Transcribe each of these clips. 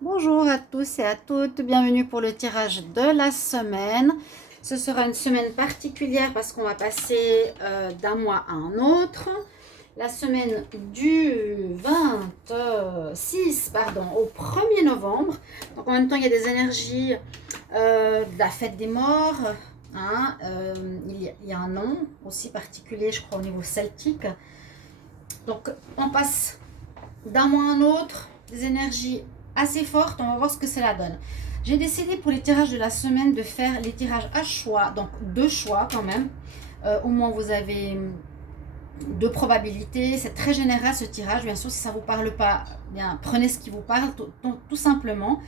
Bonjour à tous et à toutes, bienvenue pour le tirage de la semaine. Ce sera une semaine particulière parce qu'on va passer d'un mois à un autre. La semaine du 26 au 1er novembre. Donc en même temps, il y a des énergies de la fête des morts. Il y a un nom aussi particulier, je crois, au niveau celtique. Donc on passe d'un mois à un autre, des énergies assez fortes. On va voir ce que cela donne. J'ai décidé pour les tirages de la semaine de faire les tirages à choix, donc deux choix quand même. Au moins vous avez deux probabilités. C'est très général ce tirage. Bien sûr, si ça ne vous parle pas, bien prenez ce qui vous parle tout simplement.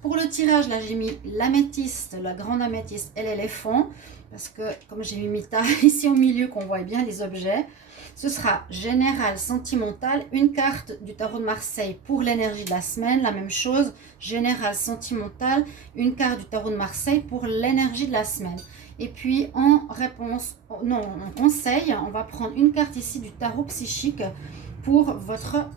Pour le tirage, là j'ai mis l'améthyste, la grande améthyste et l'éléphant. Parce que comme j'ai mis Mita ici au milieu, qu'on voit bien les objets. Ce sera général, sentimental, une carte du tarot de Marseille pour l'énergie de la semaine. La même chose, général, sentimental, une carte du tarot de Marseille pour l'énergie de la semaine. Et puis en réponse, non, en conseil, on va prendre une carte ici du tarot psychique pour votre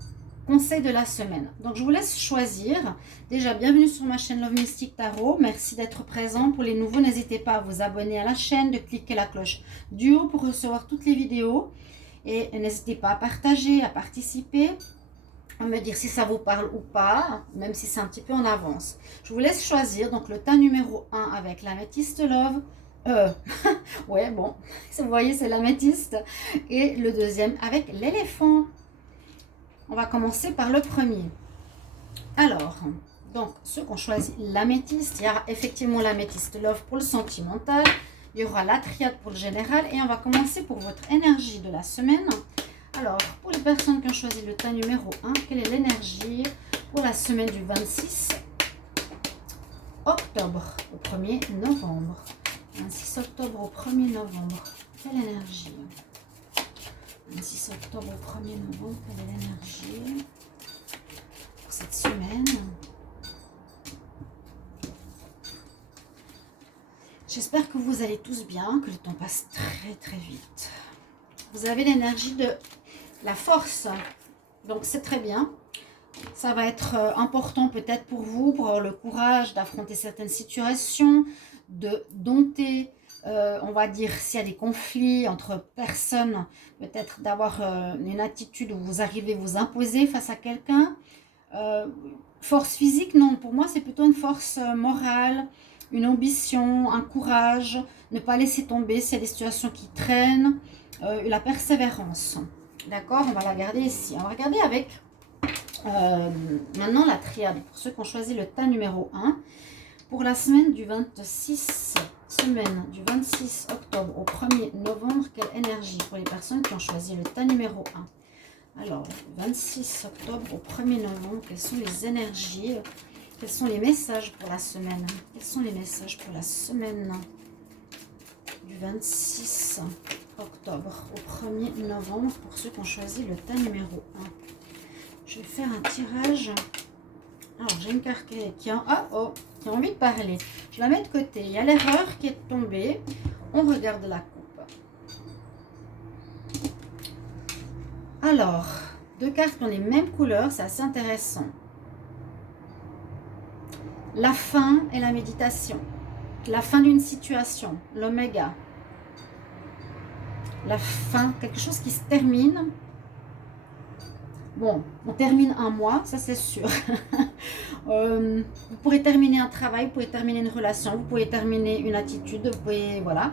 conseil de la semaine. Donc je vous laisse choisir. Déjà, bienvenue sur ma chaîne Love Mystic Tarot. Merci d'être présent. Pour les nouveaux, n'hésitez pas à vous abonner à la chaîne, de cliquer la cloche du haut pour recevoir toutes les vidéos. Et n'hésitez pas à partager, à participer, à me dire si ça vous parle ou pas, même si c'est un petit peu en avance. Je vous laisse choisir donc le tas numéro 1 avec l'améthyste Love. Ouais, bon, vous voyez, c'est l'améthyste. Et le deuxième avec l'éléphant. On va commencer par le premier. Alors, donc, ceux qui ont choisi l'améthyste, il y a effectivement l'améthyste Love pour le sentimental. Il y aura la triade pour le général. Et on va commencer pour votre énergie de la semaine. Alors, pour les personnes qui ont choisi le tas numéro 1, quelle est l'énergie pour la semaine du 26 octobre au 1er novembre? 26 octobre au 1er novembre, quelle énergie? 26 octobre au 1er novembre, quelle est l'énergie pour cette semaine? J'espère que vous allez tous bien, que le temps passe très très vite. Vous avez l'énergie de la force, donc c'est très bien. Ça va être important peut-être pour vous, pour avoir le courage d'affronter certaines situations, de dompter, on va dire, s'il y a des conflits entre personnes, peut-être d'avoir une attitude où vous arrivez à vous imposer face à quelqu'un. Force physique, non, pour moi c'est plutôt une force morale, une ambition, un courage, ne pas laisser tomber s'il y a des situations qui traînent, la persévérance. D'accord, on va la garder ici. On va regarder avec maintenant la triade, pour ceux qui ont choisi le tas numéro 1, pour la semaine du 26, semaine du 26 octobre au 1er novembre, quelle énergie pour les personnes qui ont choisi le tas numéro 1? Alors, 26 octobre au 1er novembre, quelles sont les énergies? Quels sont les messages pour la semaine? Quels sont les messages pour la semaine du 26 octobre au 1er novembre pour ceux qui ont choisi le tas numéro 1? Je vais faire un tirage. Alors, j'ai une carte qui a envie de parler. Je la mets de côté. Il y a l'erreur qui est tombée. On regarde la coupe. Alors, deux cartes ont les mêmes couleurs. C'est assez intéressant. La fin et la méditation. La fin d'une situation. L'oméga. La fin, quelque chose qui se termine. Bon, on termine un mois, ça c'est sûr. Vous pourrez terminer un travail, vous pouvez terminer une relation, vous pouvez terminer une attitude, vous pouvez, voilà.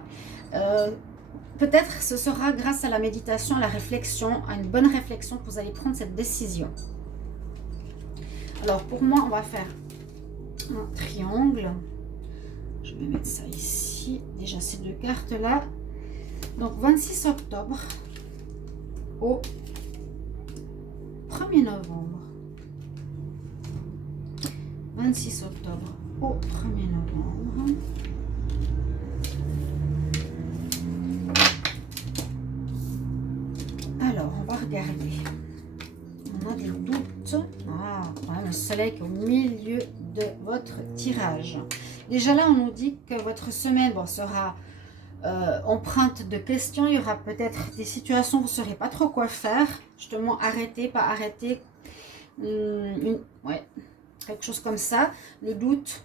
Peut-être ce sera grâce à la méditation, à la réflexion, à une bonne réflexion que vous allez prendre cette décision. Alors pour moi, on va faire un triangle. Je vais mettre ça ici. Déjà ces deux cartes-là. Donc 26 octobre au 1er novembre. 26 octobre au 1er novembre. Alors, on va regarder. On a des doutes. Ah, quand même le soleil qui est au milieu de votre tirage. Déjà là, on nous dit que votre semaine sera empreinte de questions. Il y aura peut-être des situations où vous ne saurez pas trop quoi faire. Justement, arrêter, pas arrêter. Ouais. quelque chose comme ça. Le doute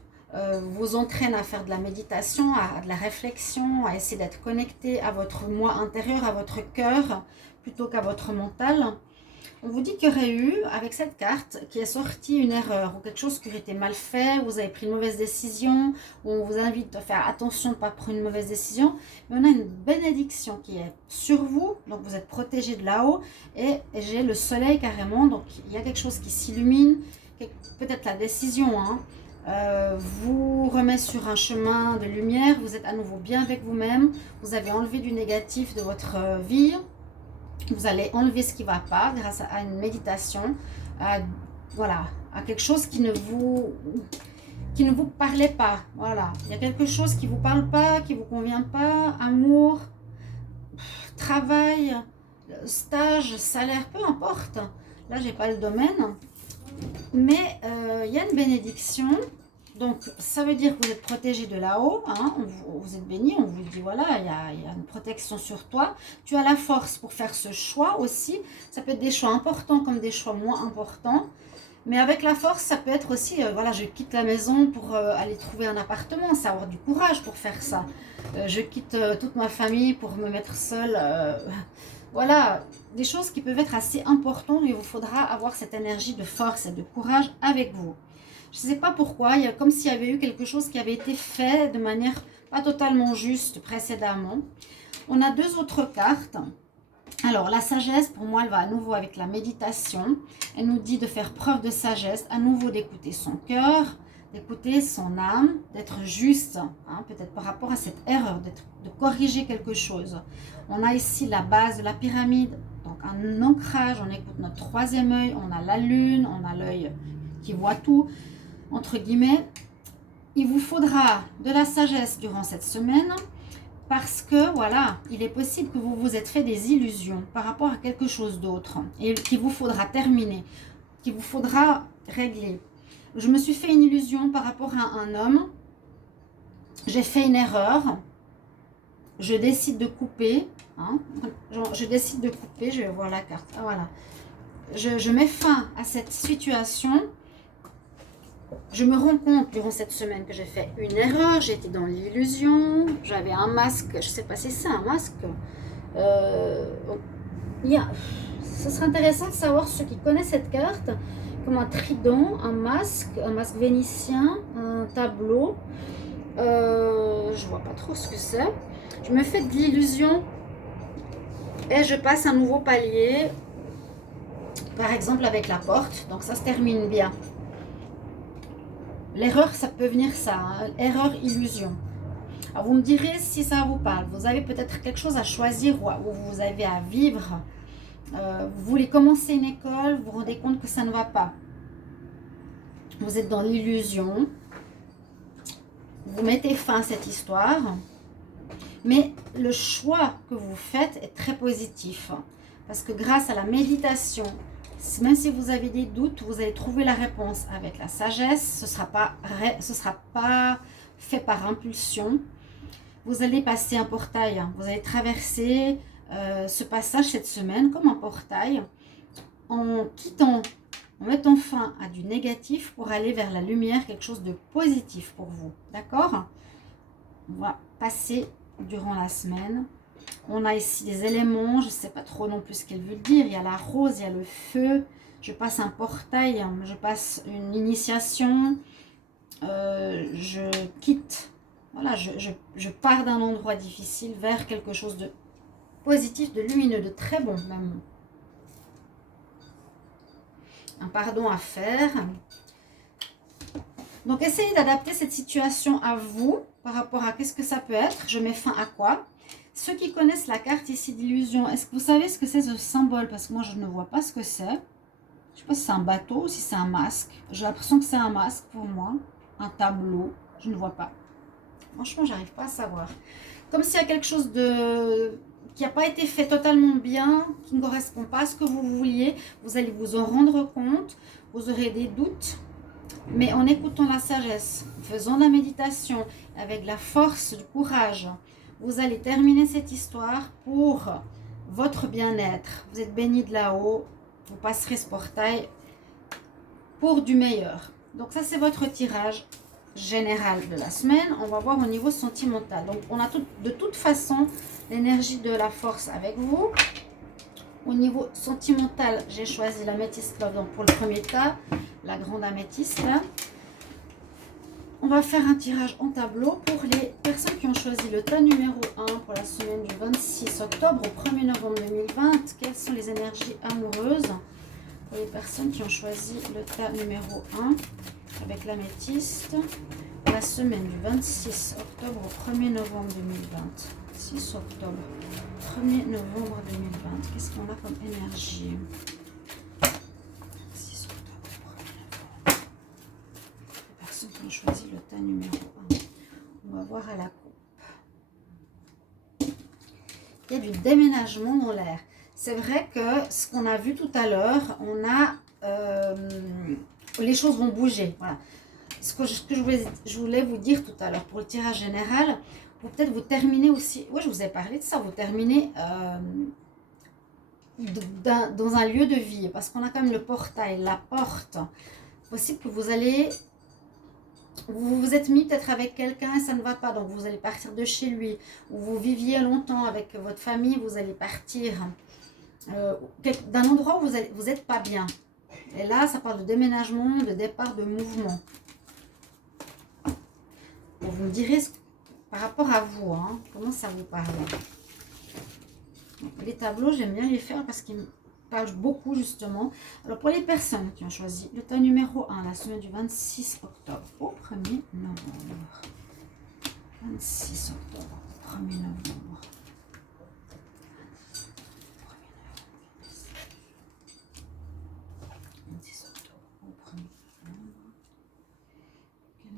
vous entraîne à faire de la méditation, à de la réflexion, à essayer d'être connecté à votre moi intérieur, à votre cœur, plutôt qu'à votre mental. On vous dit qu'il y aurait eu, avec cette carte, qui est sortie une erreur ou quelque chose qui aurait été mal fait, vous avez pris une mauvaise décision, ou on vous invite à faire attention de ne pas prendre une mauvaise décision. Mais on a une bénédiction qui est sur vous, donc vous êtes protégé de là-haut, et j'ai le soleil carrément, donc il y a quelque chose qui s'illumine, peut-être la décision, vous remet sur un chemin de lumière, vous êtes à nouveau bien avec vous-même, vous avez enlevé du négatif de votre vie. Vous allez enlever ce qui ne va pas grâce à une méditation, voilà, à quelque chose qui ne vous parlait pas. Voilà, il y a quelque chose qui ne vous parle pas, qui ne vous convient pas, amour, travail, stage, salaire, peu importe. Là, j'ai pas le domaine, mais il y a une bénédiction. Donc, ça veut dire que vous êtes protégé de là-haut, vous êtes béni, on vous dit, voilà, il y a une protection sur toi. Tu as la force pour faire ce choix aussi. Ça peut être des choix importants comme des choix moins importants. Mais avec la force, ça peut être aussi, voilà, je quitte la maison pour aller trouver un appartement. Ça avoir du courage pour faire ça. Je quitte toute ma famille pour me mettre seule. Voilà, des choses qui peuvent être assez importantes. Il vous faudra avoir cette énergie de force et de courage avec vous. Je ne sais pas pourquoi, il y a comme s'il y avait eu quelque chose qui avait été fait de manière pas totalement juste précédemment. On a deux autres cartes. Alors, la sagesse, pour moi, elle va à nouveau avec la méditation. Elle nous dit de faire preuve de sagesse, à nouveau d'écouter son cœur, d'écouter son âme, d'être juste, peut-être par rapport à cette erreur, de corriger quelque chose. On a ici la base de la pyramide, donc un ancrage, on écoute notre troisième œil, on a la lune, on a l'œil qui voit tout. Entre guillemets, il vous faudra de la sagesse durant cette semaine parce que, voilà, il est possible que vous vous êtes fait des illusions par rapport à quelque chose d'autre et qu'il vous faudra terminer, qu'il vous faudra régler. Je me suis fait une illusion par rapport à un homme, j'ai fait une erreur, je décide de couper, je décide de couper, je vais voir la carte, voilà. Je mets fin à cette situation. Je me rends compte durant cette semaine que j'ai fait une erreur, j'étais dans l'illusion, j'avais un masque, je ne sais pas si c'est un masque. Ce serait intéressant de savoir ceux qui connaissent cette carte, comme un trident, un masque vénitien, un tableau. Je vois pas trop ce que c'est. Je me fais de l'illusion et je passe un nouveau palier, par exemple avec la porte, donc ça se termine bien. L'erreur, ça peut venir ça, erreur, illusion. Alors vous me direz si ça vous parle. Vous avez peut-être quelque chose à choisir ou vous avez à vivre. Vous voulez commencer une école, vous vous rendez compte que ça ne va pas. Vous êtes dans l'illusion. Vous mettez fin à cette histoire. Mais le choix que vous faites est très positif. Parce que grâce à la méditation, même si vous avez des doutes, vous allez trouver la réponse avec la sagesse. Ce sera pas fait par impulsion. Vous allez passer un portail. Vous allez traverser ce passage cette semaine comme un portail en mettant fin à du négatif pour aller vers la lumière, quelque chose de positif pour vous. D'accord? On va passer durant la semaine. On a ici des éléments, je ne sais pas trop non plus ce qu'elle veut dire. Il y a la rose, il y a le feu. Je passe un portail, je passe une initiation. Je quitte. Voilà, je pars d'un endroit difficile vers quelque chose de positif, de lumineux, de très bon même. Un pardon à faire. Donc, essayez d'adapter cette situation à vous par rapport à qu'est-ce que ça peut être. Je mets fin à quoi? Ceux qui connaissent la carte ici d'illusion, est-ce que vous savez ce que c'est ce symbole? Parce que moi, je ne vois pas ce que c'est. Je ne sais pas si c'est un bateau ou si c'est un masque. J'ai l'impression que c'est un masque pour moi. Un tableau. Je ne vois pas. Franchement, j'arrive pas à savoir. Comme s'il y a quelque chose qui n'a pas été fait totalement bien, qui ne correspond pas à ce que vous vouliez. Vous allez vous en rendre compte. Vous aurez des doutes. Mais en écoutant la sagesse, en faisant la méditation, avec la force, du courage, vous allez terminer cette histoire pour votre bien-être. Vous êtes béni de là-haut. Vous passerez ce portail pour du meilleur. Donc ça, c'est votre tirage général de la semaine. On va voir au niveau sentimental. Donc on a de toute façon l'énergie de la force avec vous. Au niveau sentimental, j'ai choisi l'améthyste love. Donc pour le premier tas, la grande améthyste là. On va faire un tirage en tableau pour les personnes qui ont choisi le tas numéro 1 pour la semaine du 26 octobre au 1er novembre 2020. Quelles sont les énergies amoureuses pour les personnes qui ont choisi le tas numéro 1 avec l'améthyste pour la semaine du 26 octobre au 1er novembre 2020. 6 octobre, 1er novembre 2020. Qu'est-ce qu'on a comme énergie? 6 octobre, 1er novembre. Les personnes qui ont choisi le tas numéro 1. On va voir à la coupe. Il y a du déménagement dans l'air. C'est vrai que ce qu'on a vu tout à l'heure, on a... les choses vont bouger. Voilà. Ce que je voulais vous dire tout à l'heure pour le tirage général, vous peut-être vous terminez aussi, oui je vous ai parlé de ça, vous terminez dans un lieu de vie, parce qu'on a quand même le portail, la porte. Possible que vous vous êtes mis peut-être avec quelqu'un et ça ne va pas, donc vous allez partir de chez lui, ou vous viviez longtemps avec votre famille, vous allez partir d'un endroit où vous n'êtes pas bien. Et là, ça parle de déménagement, de départ, de mouvement. Bon, vous me direz par rapport à vous, hein, comment ça vous parle. Donc, les tableaux, j'aime bien les faire parce qu'ils me parlent beaucoup, justement. Alors, pour les personnes qui ont choisi le tas numéro 1, la semaine du 26 octobre au 1er novembre. 26 octobre au 1er novembre.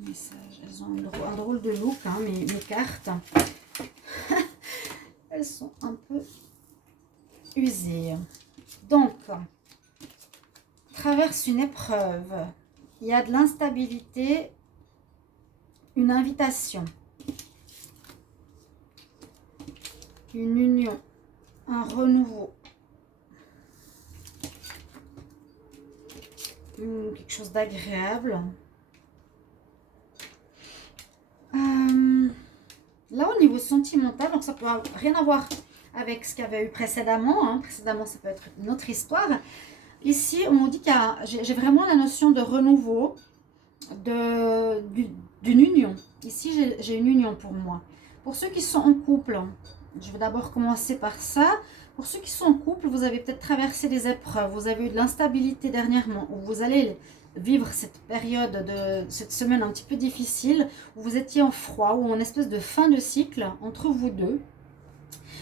Message. Elles ont un drôle de look, hein, mes cartes. Elles sont un peu usées. Donc, traverse une épreuve. Il y a de l'instabilité, une invitation, une union, un renouveau, quelque chose d'agréable. Là, au niveau sentimental, donc ça peut rien avoir avec ce qu'il y avait eu précédemment. Hein. Précédemment, ça peut être une autre histoire. Ici, on nous dit qu'il y a, j'ai vraiment la notion de renouveau, d'une union. Ici, j'ai une union pour moi. Pour ceux qui sont en couple, je vais d'abord commencer par ça. Pour ceux qui sont en couple, vous avez peut-être traversé des épreuves, vous avez eu de l'instabilité dernièrement, ou vous allez vivre cette période de cette semaine un petit peu difficile, où vous étiez en froid ou en espèce de fin de cycle entre vous deux,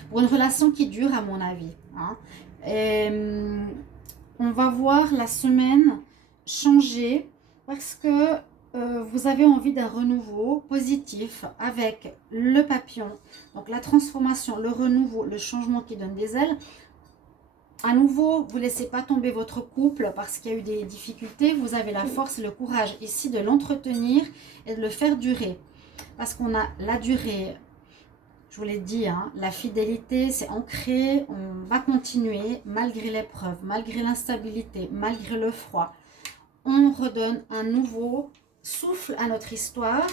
pour une relation qui dure à mon avis. Hein. Et, on va voir la semaine changer parce que vous avez envie d'un renouveau positif avec le papillon. Donc la transformation, le renouveau, le changement qui donne des ailes. À nouveau, vous ne laissez pas tomber votre couple parce qu'il y a eu des difficultés. Vous avez la force et le courage ici de l'entretenir et de le faire durer. Parce qu'on a la durée, je vous l'ai dit, hein, la fidélité, c'est ancré. On va continuer malgré l'épreuve, malgré l'instabilité, malgré le froid. On redonne un nouveau souffle à notre histoire.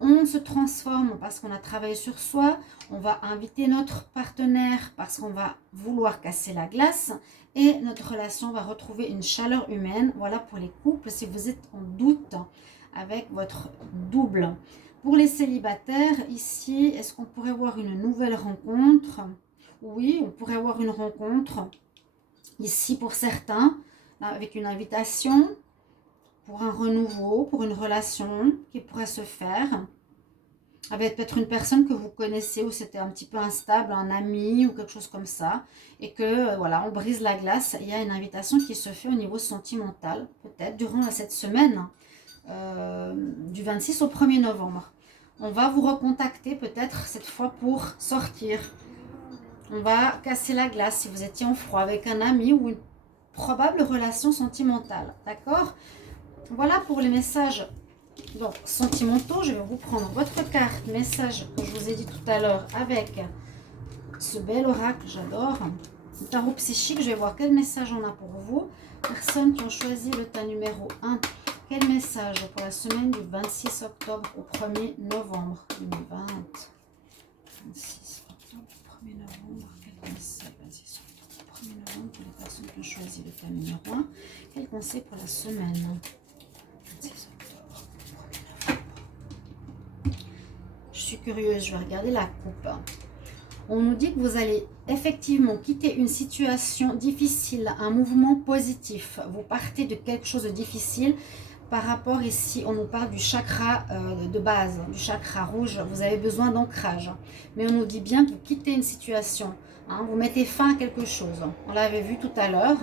On se transforme parce qu'on a travaillé sur soi. On va inviter notre partenaire parce qu'on va vouloir casser la glace. Et notre relation va retrouver une chaleur humaine. Voilà pour les couples, si vous êtes en doute avec votre double. Pour les célibataires, ici, est-ce qu'on pourrait voir une nouvelle rencontre? Oui, on pourrait avoir une rencontre. Ici, pour certains, avec une invitation. Pour un renouveau, pour une relation qui pourrait se faire avec peut-être une personne que vous connaissez où c'était un petit peu instable, un ami ou quelque chose comme ça, et que voilà, on brise la glace. Il y a une invitation qui se fait au niveau sentimental, peut-être durant cette semaine du 26 au 1er novembre. On va vous recontacter peut-être cette fois pour sortir. On va casser la glace si vous étiez en froid avec un ami ou une probable relation sentimentale, d'accord? Voilà pour les messages donc, sentimentaux. Je vais vous prendre votre carte message que je vous ai dit tout à l'heure avec ce bel oracle, j'adore. Le tarot psychique, je vais voir quel message on a pour vous. Personnes qui ont choisi le tas numéro 1 Quel message pour la semaine du 26 octobre au 1er novembre 2020? 26 octobre au 1er novembre. Quel conseil 26 octobre au 1er novembre pour les personnes qui ont choisi le thème numéro 1? Quel conseil pour la semaine 26 octobre au 1er novembre? Je suis curieuse, je vais regarder la coupe. On nous dit que vous allez effectivement quitter une situation difficile, un mouvement positif. Vous partez de quelque chose de difficile par rapport ici, on nous parle du chakra de base, du chakra rouge. Vous avez besoin d'ancrage. Mais on nous dit bien que vous quittez une situation. Hein, vous mettez fin à quelque chose. On l'avait vu tout à l'heure.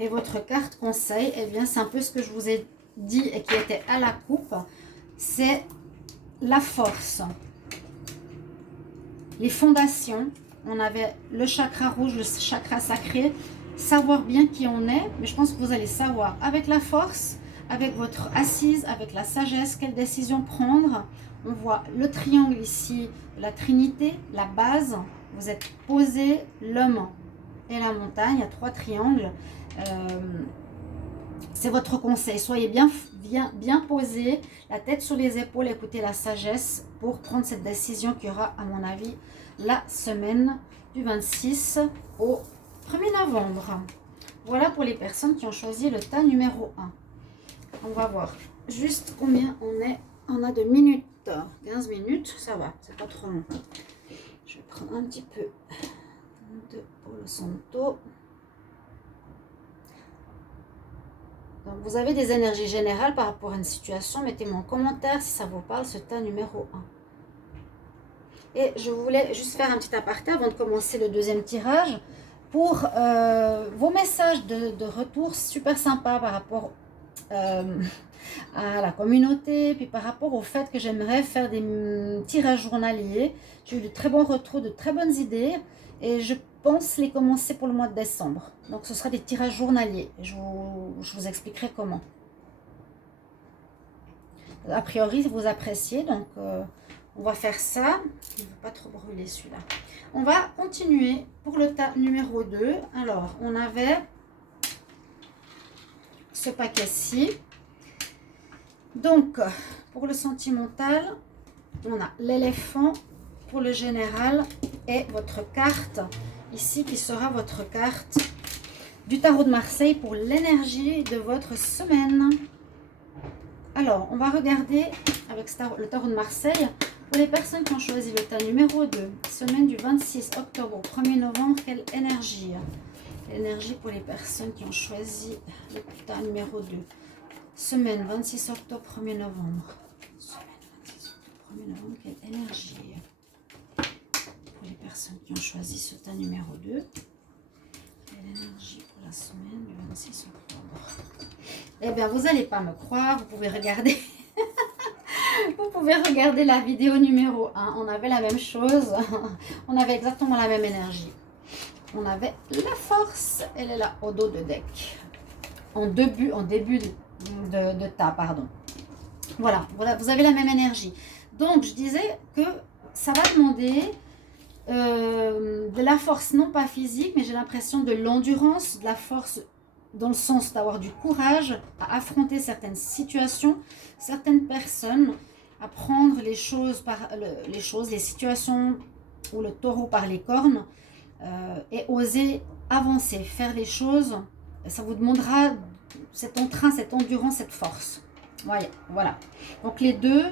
Et votre carte conseil, eh bien, c'est un peu ce que je vous ai dit et qui était à la coupe. C'est la force, les fondations. On avait le chakra rouge, le chakra sacré, savoir bien qui on est, mais je pense que vous allez savoir avec la force, avec votre assise, avec la sagesse, quelle décision prendre. On voit le triangle ici, la trinité, la base, vous êtes posé, l'homme et la montagne, il y a 3 triangles. C'est votre conseil, soyez bien posé, la tête sur les épaules, écoutez la sagesse pour prendre cette décision qui aura, à mon avis, la semaine du 26 au 1er novembre. Voilà pour les personnes qui ont choisi le tas numéro 1. On va voir juste combien on est. On a de minutes, 15 minutes, ça va, c'est pas trop long. Je vais prendre un petit peu de Palo Santo. Donc, vous avez des énergies générales par rapport à une situation. Mettez-moi en commentaire si ça vous parle, ce tas numéro 1. Et je voulais juste faire un petit aparté avant de commencer le deuxième tirage. Pour vos messages de retour super sympa par rapport à la communauté, puis par rapport au fait que j'aimerais faire des tirages journaliers. J'ai eu de très bons retours, de très bonnes idées. Et je pense les commencer pour le mois de décembre. Donc ce sera des tirages journaliers. Je vous expliquerai comment. A priori, vous appréciez. Donc on va faire ça. Il ne faut pas trop brûler celui-là. On va continuer pour le tas numéro 2. Alors, on avait ce paquet-ci. Donc, pour le sentimental, on a l'éléphant. Pour le général et votre carte ici qui sera votre carte du tarot de Marseille pour l'énergie de votre semaine. Alors, on va regarder avec le tarot de Marseille pour les personnes qui ont choisi le tas numéro 2, semaine du 26 octobre au 1er novembre, quelle énergie? L'énergie pour les personnes qui ont choisi le tas numéro 2, semaine 26 octobre, 1er novembre. Semaine 26 octobre, 1er novembre, quelle énergie? Les personnes qui ont choisi ce tas numéro 2. L'énergie pour la semaine du 26 octobre. Eh bien, vous n'allez pas me croire, vous pouvez regarder. Vous pouvez regarder la vidéo numéro 1. On avait la même chose. On avait exactement la même énergie. On avait la force. Elle est là au dos de deck. En début de tas, pardon. Voilà, vous avez la même énergie. Donc, je disais que ça va demander de la force, non pas physique, mais j'ai l'impression de l'endurance, de la force dans le sens d'avoir du courage à affronter certaines situations, certaines personnes, à prendre les choses, les situations ou le taureau par les cornes et oser avancer, faire les choses. Ça vous demandera cet entrain, cette endurance, cette force. Voilà. Donc les deux.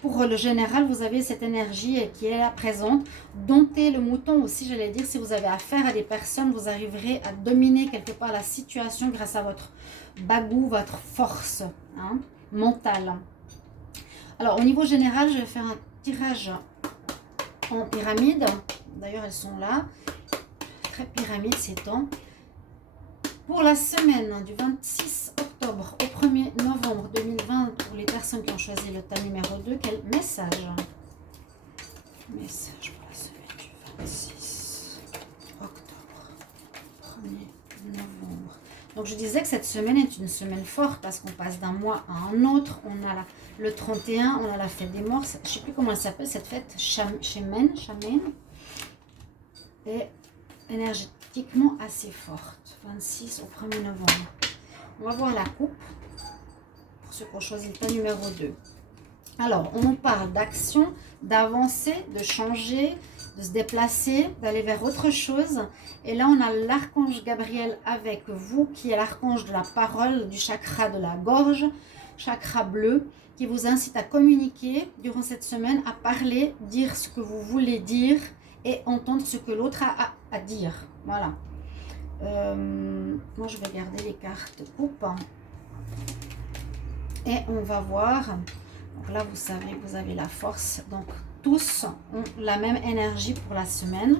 Pour le général, vous avez cette énergie qui est là présente. Domptez le mouton aussi, j'allais dire, si vous avez affaire à des personnes, vous arriverez à dominer quelque part la situation grâce à votre bagou, votre force mentale. Alors, au niveau général, je vais faire un tirage en pyramide. D'ailleurs, elles sont là. Très pyramide ces temps. Pour la semaine du 26 octobre au 1er novembre 2020, pour les personnes qui ont choisi le tas numéro 2, quel message? Message pour la semaine du 26 octobre, 1er novembre. Donc je disais que cette semaine est une semaine forte parce qu'on passe d'un mois à un autre. On a le 31, on a la fête des morts. Je ne sais plus comment elle s'appelle cette fête, Chamen. Et énergie énergétiquement assez forte. 26 au 1er novembre. On va voir la coupe pour ceux qui ont choisi le tas numéro 2. Alors, on nous parle d'action, d'avancer, de changer, de se déplacer, d'aller vers autre chose. Et là, on a l'archange Gabriel avec vous, qui est l'archange de la parole, du chakra de la gorge, chakra bleu, qui vous incite à communiquer durant cette semaine, à parler, dire ce que vous voulez dire et entendre ce que l'autre a à dire. Voilà. Moi, je vais garder les cartes coupe. Et on va voir. Donc là, vous savez, vous avez la force. Donc, tous ont la même énergie pour la semaine.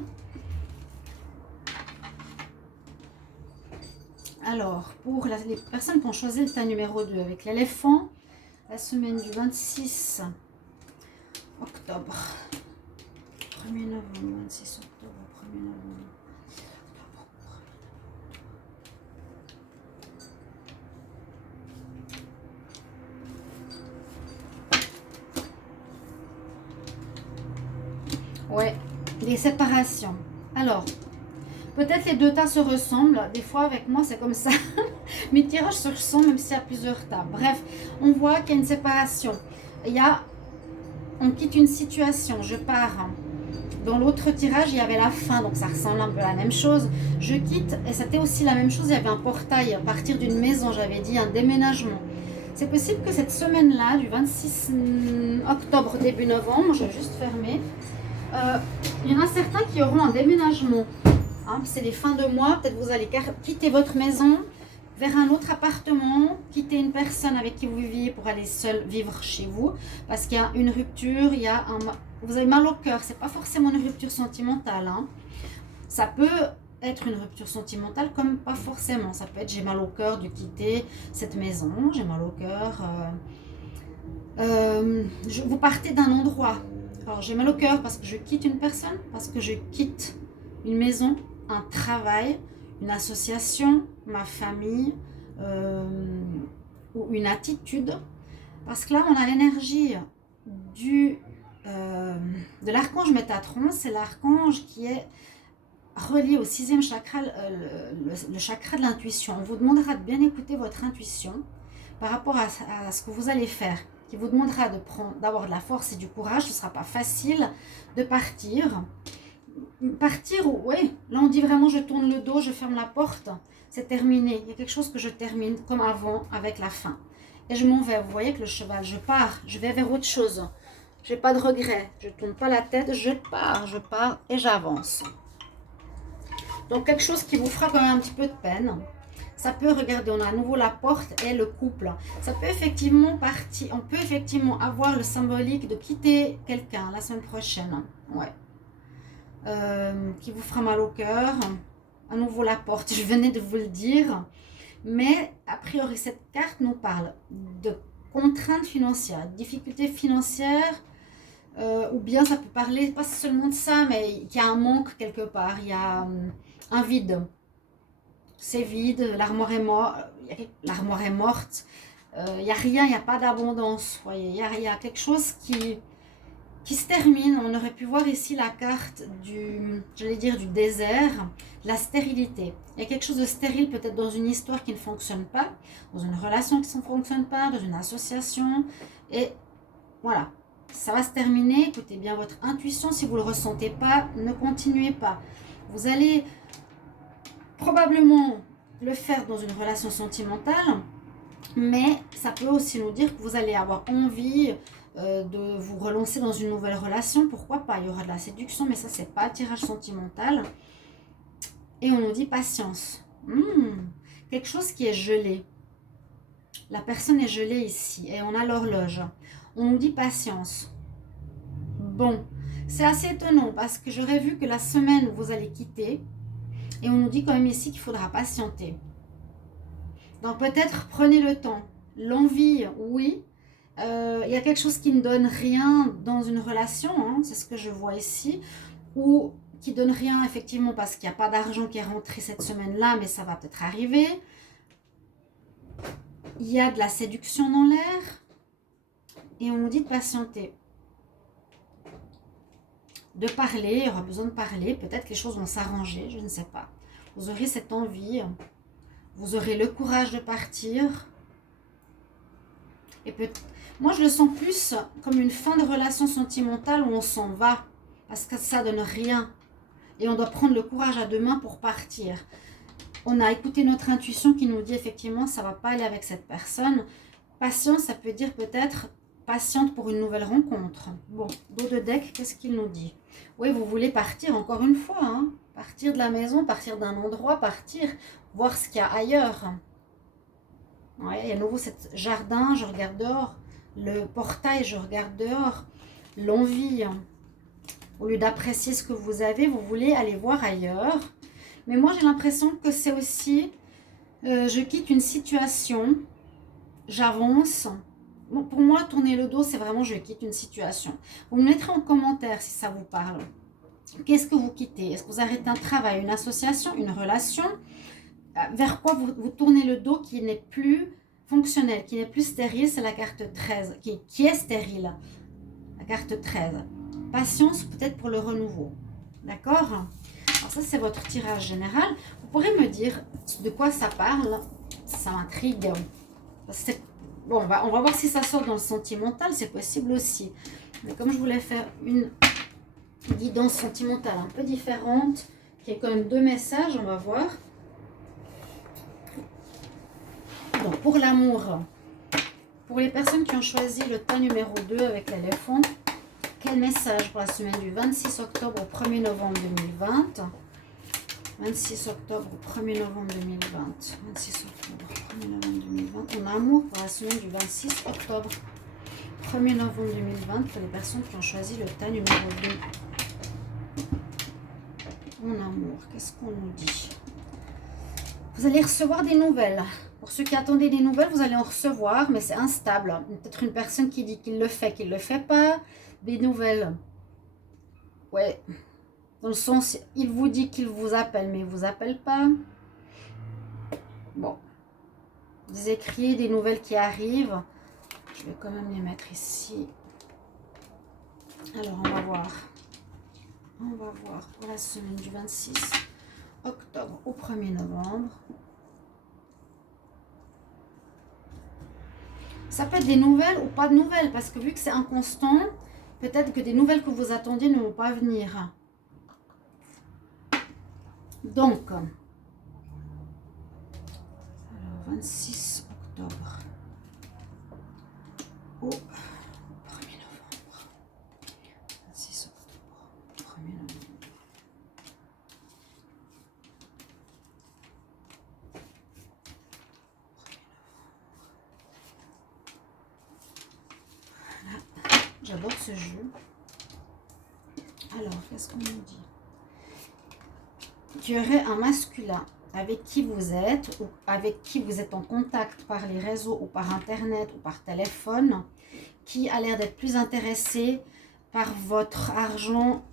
Alors, pour les personnes qui ont choisi le tas numéro 2 avec l'éléphant, la semaine du 26 octobre. 1er novembre, 26 octobre, 1er novembre. Ouais, les séparations. Alors, peut-être les deux tas se ressemblent. Des fois, avec moi, c'est comme ça. Mes tirages se ressemblent, même s'il y a plusieurs tas. Bref, on voit qu'il y a une séparation. On quitte une situation. Je pars. Dans l'autre tirage, il y avait la fin. Donc, ça ressemble un peu à la même chose. Je quitte. Et c'était aussi la même chose. Il y avait un portail à partir d'une maison. J'avais dit un déménagement. C'est possible que cette semaine-là, du 26 octobre, début novembre, je vais juste fermer. Il y en a certains qui auront un déménagement. Hein, c'est les fins de mois. Peut-être vous allez quitter votre maison vers un autre appartement, quitter une personne avec qui vous viviez pour aller seul vivre chez vous. Parce qu'il y a une rupture, vous avez mal au cœur. C'est pas forcément une rupture sentimentale. Hein. Ça peut être une rupture sentimentale comme pas forcément. Ça peut être j'ai mal au cœur de quitter cette maison. J'ai mal au cœur. Vous partez d'un endroit. Alors, j'ai mal au cœur parce que je quitte une personne, parce que je quitte une maison, un travail, une association, ma famille ou une attitude. Parce que là, on a l'énergie de l'archange Métatron. C'est l'archange qui est relié au 6e chakra, le chakra de l'intuition. On vous demandera de bien écouter votre intuition par rapport à ce que vous allez faire. Qui vous demandera d'avoir de la force et du courage. Ce ne sera pas facile de partir. Oui, là on dit vraiment je tourne le dos, je ferme la porte. C'est terminé. Il y a quelque chose que je termine comme avant avec la fin. Et je m'en vais. Vous voyez que le cheval, je pars. Je vais vers autre chose. Je n'ai pas de regret. Je ne tourne pas la tête. Je pars et j'avance. Donc quelque chose qui vous fera quand même un petit peu de peine. Ça peut, regardez, on a à nouveau la porte et le couple. Ça peut effectivement on peut effectivement avoir le symbolique de quitter quelqu'un la semaine prochaine. Ouais. Qui vous fera mal au cœur. À nouveau la porte, je venais de vous le dire. Mais a priori, cette carte nous parle de contraintes financières, difficultés financières. Ou bien ça peut parler, pas seulement de ça, mais qu'il y a un manque quelque part. Il y a un vide. C'est vide, l'armoire est morte, il n'y a rien, il n'y a pas d'abondance, il y a quelque chose qui se termine. On aurait pu voir ici la carte du désert, la stérilité. Il y a quelque chose de stérile peut-être dans une histoire qui ne fonctionne pas, dans une relation qui ne fonctionne pas, dans une association, et voilà, ça va se terminer. Écoutez bien votre intuition, si vous ne le ressentez pas, ne continuez pas. Vous allez probablement le faire dans une relation sentimentale, mais ça peut aussi nous dire que vous allez avoir envie de vous relancer dans une nouvelle relation. Pourquoi pas, il y aura de la séduction, mais ça c'est pas un tirage sentimental. Et on nous dit patience. Quelque chose qui est gelé. La personne est gelée ici et on a l'horloge. On nous dit patience. Bon, c'est assez étonnant parce que j'aurais vu que la semaine où vous allez quitter, et on nous dit quand même ici qu'il faudra patienter. Donc peut-être prenez le temps. L'envie, oui. Il y a quelque chose qui ne donne rien dans une relation, hein, c'est ce que je vois ici. Ou qui donne rien effectivement parce qu'il n'y a pas d'argent qui est rentré cette semaine-là, mais ça va peut-être arriver. Il y a de la séduction dans l'air. Et on nous dit de patienter. De parler, il y aura besoin de parler. Peut-être que les choses vont s'arranger, je ne sais pas. Vous aurez cette envie, vous aurez le courage de partir. Et moi, je le sens plus comme une fin de relation sentimentale où on s'en va parce que ça donne rien. Et on doit prendre le courage à deux mains pour partir. On a écouté notre intuition qui nous dit effectivement ça ne va pas aller avec cette personne. Patience, ça peut dire peut-être patiente pour une nouvelle rencontre. Bon, dos de deck, qu'est-ce qu'il nous dit? Oui, vous voulez partir encore une fois, hein? Partir de la maison, partir d'un endroit, partir, voir ce qu'il y a ailleurs. Ouais, il y a à nouveau ce jardin, je regarde dehors. Le portail, je regarde dehors. L'envie. Au lieu d'apprécier ce que vous avez, vous voulez aller voir ailleurs. Mais moi, j'ai l'impression que c'est aussi, je quitte une situation, j'avance. Bon, pour moi, tourner le dos, c'est vraiment je quitte une situation. Vous me mettrez en commentaire si ça vous parle. Qu'est-ce que vous quittez? Est-ce que vous arrêtez un travail, une association, une relation? Vers quoi vous tournez le dos qui n'est plus fonctionnel, qui n'est plus stérile? C'est la carte 13, qui est stérile. La carte 13. Patience peut-être pour le renouveau. D'accord? Alors ça, c'est votre tirage général. Vous pourrez me dire de quoi ça parle. Ça m'intrigue. Bon, on va voir si ça sort dans le sentimental. C'est possible aussi. Mais comme je voulais faire une guidance sentimentale un peu différente, qui est quand même 2 messages, on va voir. Donc, pour l'amour, pour les personnes qui ont choisi le tas numéro 2 avec l'éléphant, quel message pour la semaine du 26 octobre au 1er novembre 2020? 26 octobre au 1er novembre 2020. 26 octobre, 1er novembre 2020. En amour pour la semaine du 26 octobre. 1er novembre 2020 pour les personnes qui ont choisi le tas numéro 2. En amour, qu'est-ce qu'on nous dit? Vous allez recevoir des nouvelles. Pour ceux qui attendaient des nouvelles, vous allez en recevoir, mais c'est instable. Peut-être une personne qui dit qu'il le fait pas. Des nouvelles. Ouais. Dans le sens, il vous dit qu'il vous appelle, mais il ne vous appelle pas. Bon. Des écrits, des nouvelles qui arrivent. Je vais quand même les mettre ici. Alors, on va voir. On va voir pour la semaine du 26 octobre au 1er novembre. Ça peut être des nouvelles ou pas de nouvelles, parce que vu que c'est inconstant, peut-être que des nouvelles que vous attendiez ne vont pas venir. Donc, alors 26 octobre au 1er novembre. 26 octobre, 1er novembre. Voilà, j'adore ce jeu. Alors, qu'est-ce qu'on nous dit? Il y aurait un masculin avec qui vous êtes ou avec qui vous êtes en contact par les réseaux ou par internet ou par téléphone qui a l'air d'être plus intéressé par votre argent,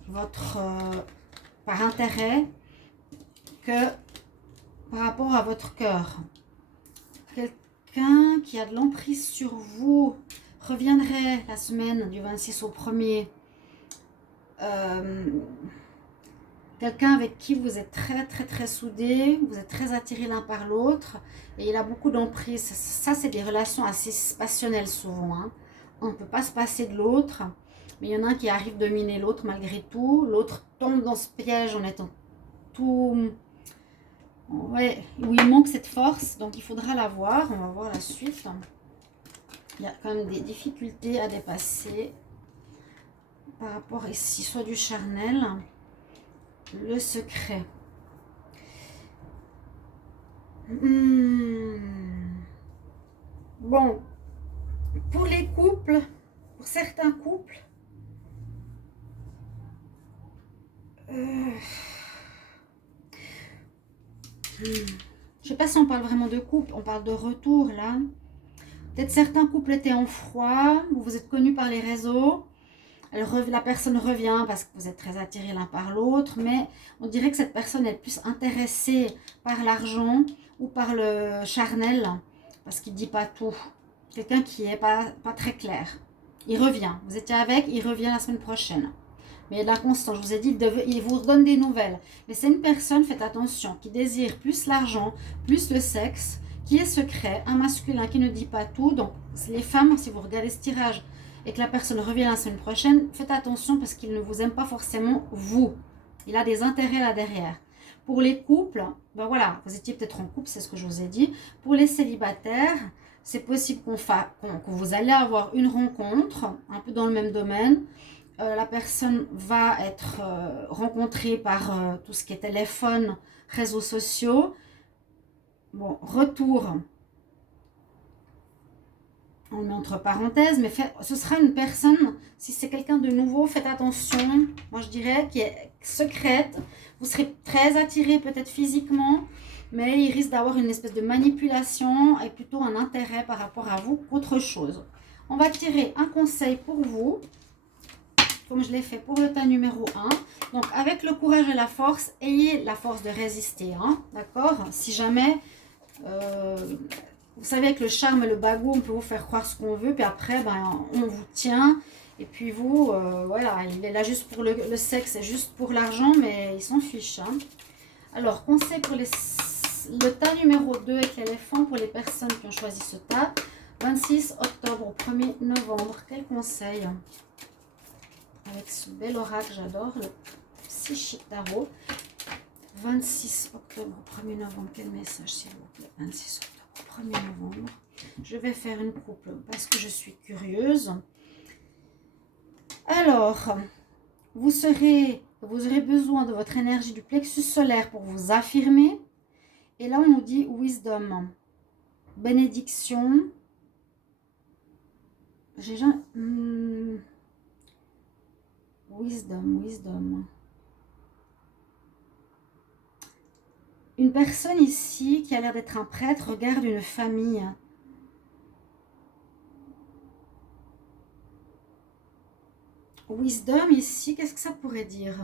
par intérêt que par rapport à votre cœur. Quelqu'un qui a de l'emprise sur vous reviendrait la semaine du 26 au 1er. Quelqu'un avec qui vous êtes très soudés, vous êtes très attirés l'un par l'autre et il a beaucoup d'emprise. Ça, c'est des relations assez passionnelles souvent. Hein. On ne peut pas se passer de l'autre, mais il y en a un qui arrive à dominer l'autre malgré tout. L'autre tombe dans ce piège en étant tout... Ouais, où il manque cette force, donc il faudra la voir. On va voir la suite. Il y a quand même des difficultés à dépasser par rapport ici, soit du charnel... Le secret. Bon, pour les couples, pour certains couples, je sais pas si on parle vraiment de couple, on parle de retour là. Peut-être certains couples étaient en froid, vous vous êtes connus par les réseaux. La personne revient parce que vous êtes très attirés l'un par l'autre, mais on dirait que cette personne est plus intéressée par l'argent ou par le charnel, parce qu'il ne dit pas tout. Quelqu'un qui n'est pas très clair. Il revient. Vous étiez avec, il revient la semaine prochaine. Mais il y a de la constance. Je vous ai dit, il vous redonne des nouvelles. Mais c'est une personne, faites attention, qui désire plus l'argent, plus le sexe, qui est secret, un masculin qui ne dit pas tout. Donc, les femmes, si vous regardez ce tirage et que la personne revient la semaine prochaine, faites attention parce qu'il ne vous aime pas forcément vous. Il a des intérêts là derrière. Pour les couples, ben voilà, vous étiez peut-être en couple, c'est ce que je vous ai dit. Pour les célibataires, c'est possible que vous allez avoir une rencontre, un peu dans le même domaine. La personne va être rencontrée par tout ce qui est téléphone, réseaux sociaux. Bon, retour, on le met entre parenthèses, mais ce sera une personne, si c'est quelqu'un de nouveau, faites attention, moi je dirais, qui est secrète. Vous serez très attiré peut-être physiquement, mais il risque d'avoir une espèce de manipulation et plutôt un intérêt par rapport à vous qu'autre chose. On va tirer un conseil pour vous, comme je l'ai fait pour le tas numéro 1. Donc avec le courage et la force, ayez la force de résister, hein, d'accord? Si jamais... vous savez, avec le charme et le bagou, on peut vous faire croire ce qu'on veut, puis après, ben, on vous tient. Et puis vous, voilà, il est là juste pour le sexe et juste pour l'argent, mais il s'en fiche. Hein. Alors, conseil pour le tas numéro 2 avec l'éléphant, pour les personnes qui ont choisi ce tas. 26 octobre au 1er novembre, quel conseil? Avec ce bel oracle, j'adore, le Psychique Tarot. 26 octobre au 1er novembre, quel message s'il vous plaît? 26 octobre au 1er novembre. Je vais faire une couple parce que je suis curieuse. Alors, vous aurez besoin de votre énergie du plexus solaire pour vous affirmer. Et là, on nous dit wisdom, bénédiction. J'ai déjà... wisdom. Une personne ici qui a l'air d'être un prêtre regarde une famille. Wisdom ici, qu'est-ce que ça pourrait dire?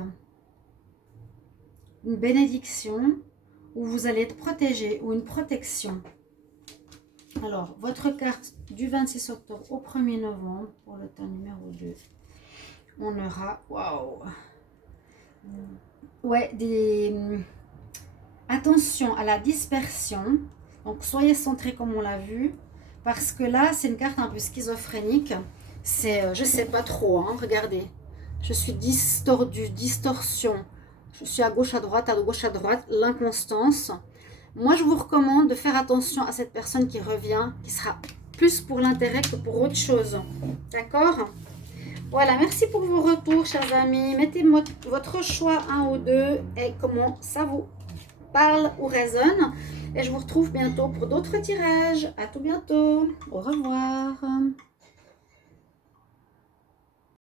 Une bénédiction où vous allez être protégé ou une protection. Alors, votre carte du 26 octobre au 1er novembre pour le temps numéro 2. On aura, waouh, ouais, attention à la dispersion. Donc, soyez centrés comme on l'a vu. Parce que là, c'est une carte un peu schizophrénique. C'est, je sais pas trop, hein, regardez. Je suis distorsion. Je suis à gauche, à droite, l'inconstance. Moi, je vous recommande de faire attention à cette personne qui revient, qui sera plus pour l'intérêt que pour autre chose. D'accord? Voilà, merci pour vos retours, chers amis. Mettez votre choix 1 ou 2 et comment ça vous parle ou résonne. Et je vous retrouve bientôt pour d'autres tirages. À tout bientôt. Au revoir.